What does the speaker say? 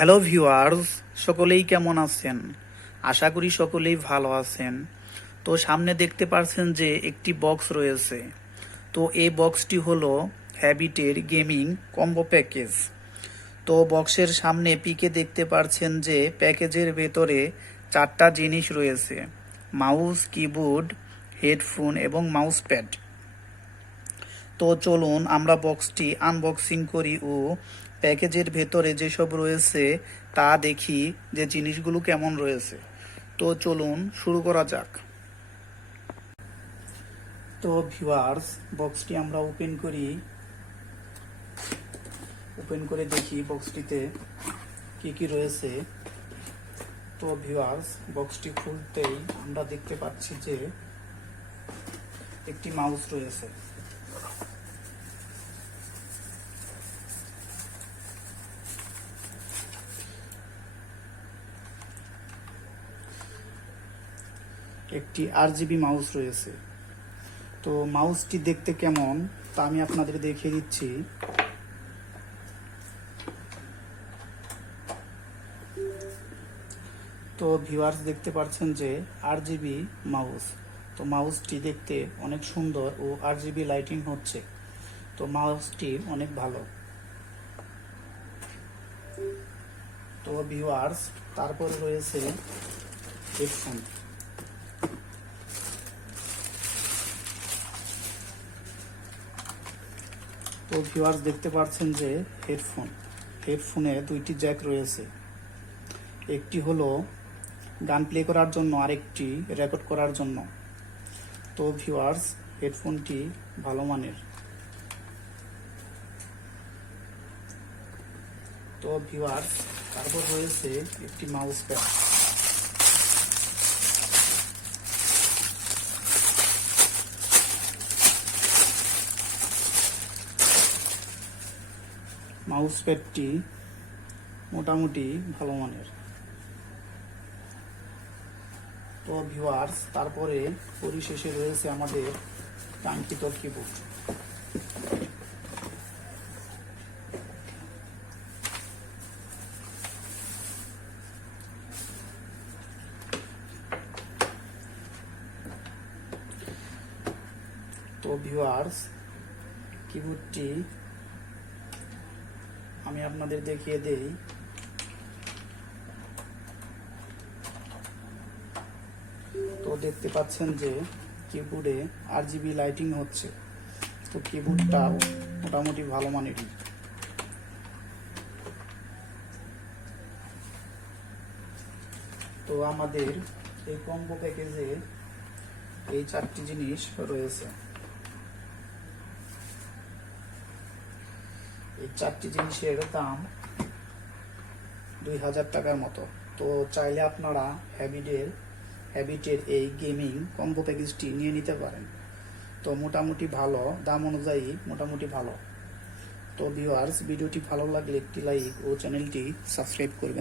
Hello viewers, সকলেই কেমন আছেন? আশা করি সকলেই ভালো আছেন। তো সামনে দেখতে পারছেন যে একটি বক্স রয়েছে। তো এই বক্সটি হলো হ্যাবিটের গেমিং কম্বো প্যাকেজ। তো বক্সের সামনে পিকে দেখতে পারছেন যে প্যাকেজের ভেতরে চারটা জিনিস রয়েছে। মাউস, কিবোর্ড, হেডফোন এবং মাউস প্যাড তো চলুন আমরা বক্সটি আনবক্সিং করি ও প্যাকেজের ভেতরে যেসব রয়েছে, তা দেখি যে জিনিসগুলো কেমন রয়েছে। তো চলুন শুরু করা যাক। তো ভিউয়ার্স বক্সটি আমরা ওপেন করি। ওপেন করে দেখি বক্সটিতে কি কি রয়েছে। তো ভিউয়ার্স বক্সটি খুলতেই আমরা দেখতে পাচ্ছি যে একটি মাউস রয়েছে। একটি আর জিবি মাউস রয়েছে। তো মাউসটি দেখতে কেমন? তা আমি আপনাদের দেখিয়ে দিচ্ছি। তো ভিউয়ার্স দেখতে পাচ্ছেন যে আর জিবি মাউস। তো মাউসটি দেখতে অনেক সুন্দর ও আর জিবি লাইটিং হচ্ছে। তো মাউসটি অনেক ভালো। তো ভিউয়ার্স তারপর রয়েছে হেডফোন তো ভিউয়ার্স দেখতে পাচ্ছেন যে হেডফোন হেডফোনে দুইটি জ্যাক রয়েছে। একটি হলো গান প্লে করার জন্য, আরেকটি রেকর্ড করার জন্য। তো ভিউয়ার্স হেডফোনটি ভালো মানের। তো ভিউয়ার্স তারপর রয়েছে একটি মাউস প্যাড মাউস প্যাডটি মোটামুটি ভালো মানের। তো ভিউয়ার্স তারপরে পরিশেষে রয়েছে আমাদের কাঙ্ক্ষিত কিবোর্ড তো ভিউয়ার্স কিবোর্ডটি আমি আপনাদের দেখিয়ে দেই। তো দেখতে পাচ্ছেন যে কিবোর্ডে আর জিবি লাইটিং হচ্ছে। তো কিবোর্ডটাও মোটামুটি ভালো মানেরই তো আমাদের এই কম্বো প্যাকেজে এই চারটি জিনিস রয়েছে। এই চারটি জিনিসের দাম দুই হাজার টাকার মতো। তো চাইলে আপনারা হ্যাবিটের হ্যাবিটের এই গেমিং কম্বো প্যাকেজটি নিয়ে নিতে পারেন। তো মোটামুটি ভালো, দাম অনুযায়ী মোটামুটি ভালো। তো ভিউয়ার্স ভিডিওটি ভালো লাগলে একটি লাইক ও চ্যানেলটি সাবস্ক্রাইব করবেন।